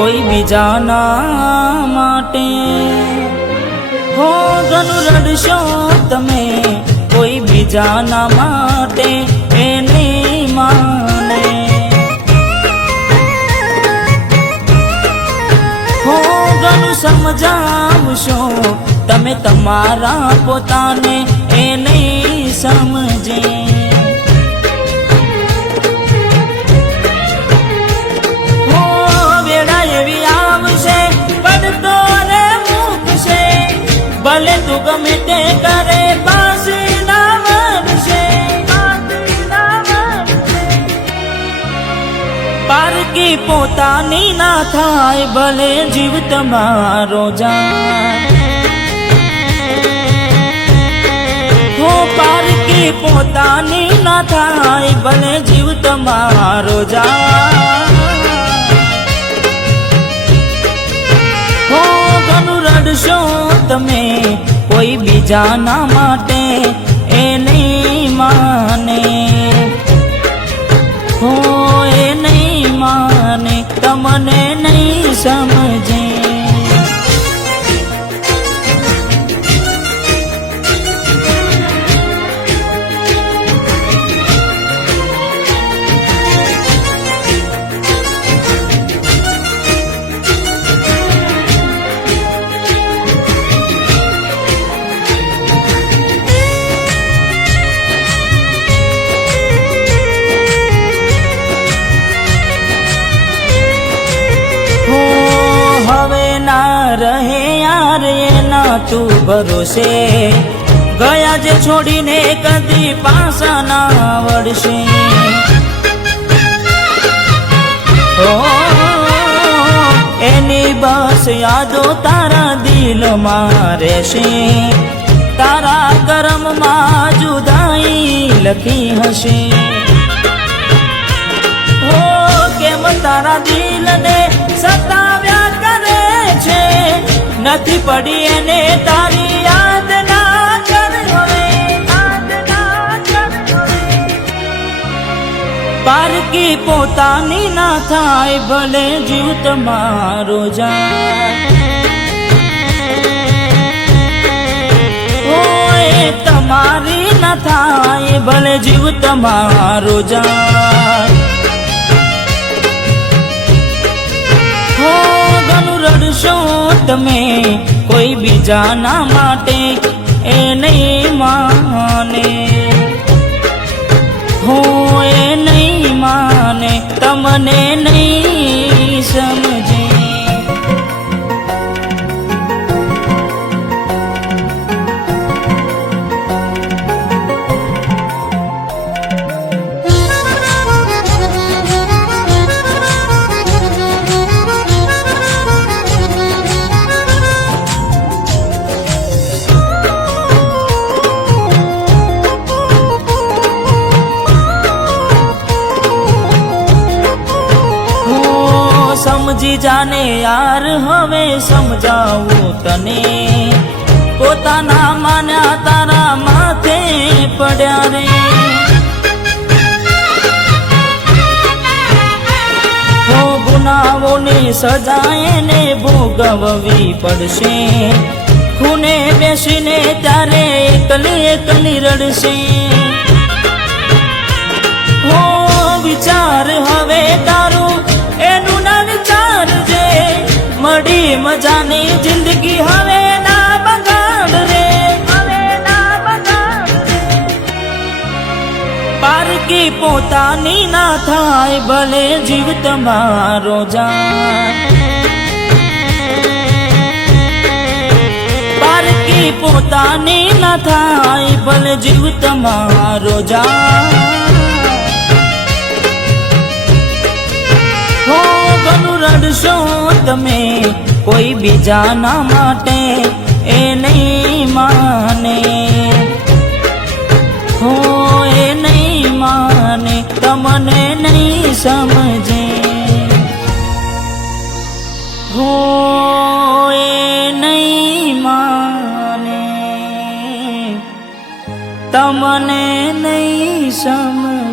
કોઈ બીજાના માટે હો ઘણું રડશો તમે કોઈ બીજાના માટે એ નહીં માને હો ઘણું સમજાવશો તમે તમારા પોતાને એ નહીં સમજે ભલે તું ગમે તે કરે પાછી ના વળશે પારકી પોતાની ના થાય ભલે જીવ તમારો જાય હો પારકી પોતાની ના થાય ભલે જીવ તમારો જાય હો ઘણું રડશો તમે કોઈ બીજાના માટે એ નહીં માને હો એ નહીં માને તમને નહીં સમજે રહે યાર એના તું ભરોસે ગયા જે છોડીને કદી પાછા ના વળશે એની બસ યાદો તારા દિલમાં રહેશે તારા કર્મમાં જુદાઈ લખી હશે હો કેમ તારા દિલને સતાવ્યા નથી પડી એને તારી યાદ ના પારકી પોતાની ના થાય ભલે જીવ તમારો જાય તમારી ના થાય ભલે જીવ તમારો જાય હો ઘણું રડશો તમે કોઈ બીજાના માટે એ નહીં માને હો એ નહીં માને તમને નહીં સમજે સમજી જાને યાર હવે સમજાવું તને પોતાના માન્યા તારા માથે પડ્યા રે હો ગુનાઓની સજા એને ભોગવવી પડશે ખૂને બેસીને ત્યારે એકલી એકલી રડશે હો વિચાર હવે તારું એનું ના વિચારજે મળી મજાની જિંદગી હવે ના બગાડ રે પારકી પોતાની ના થાય ભલે જીવ તમારો જાય પારકી પોતાની ના થાય ભલે જીવ તમારો જાય ઘણું રડશો તમે કોઈ બીજાના માટે એ નહીં માને હો એ નહીં માને તમને નહીં સમજે હો એ નહીં માને તમને નહીં સમજે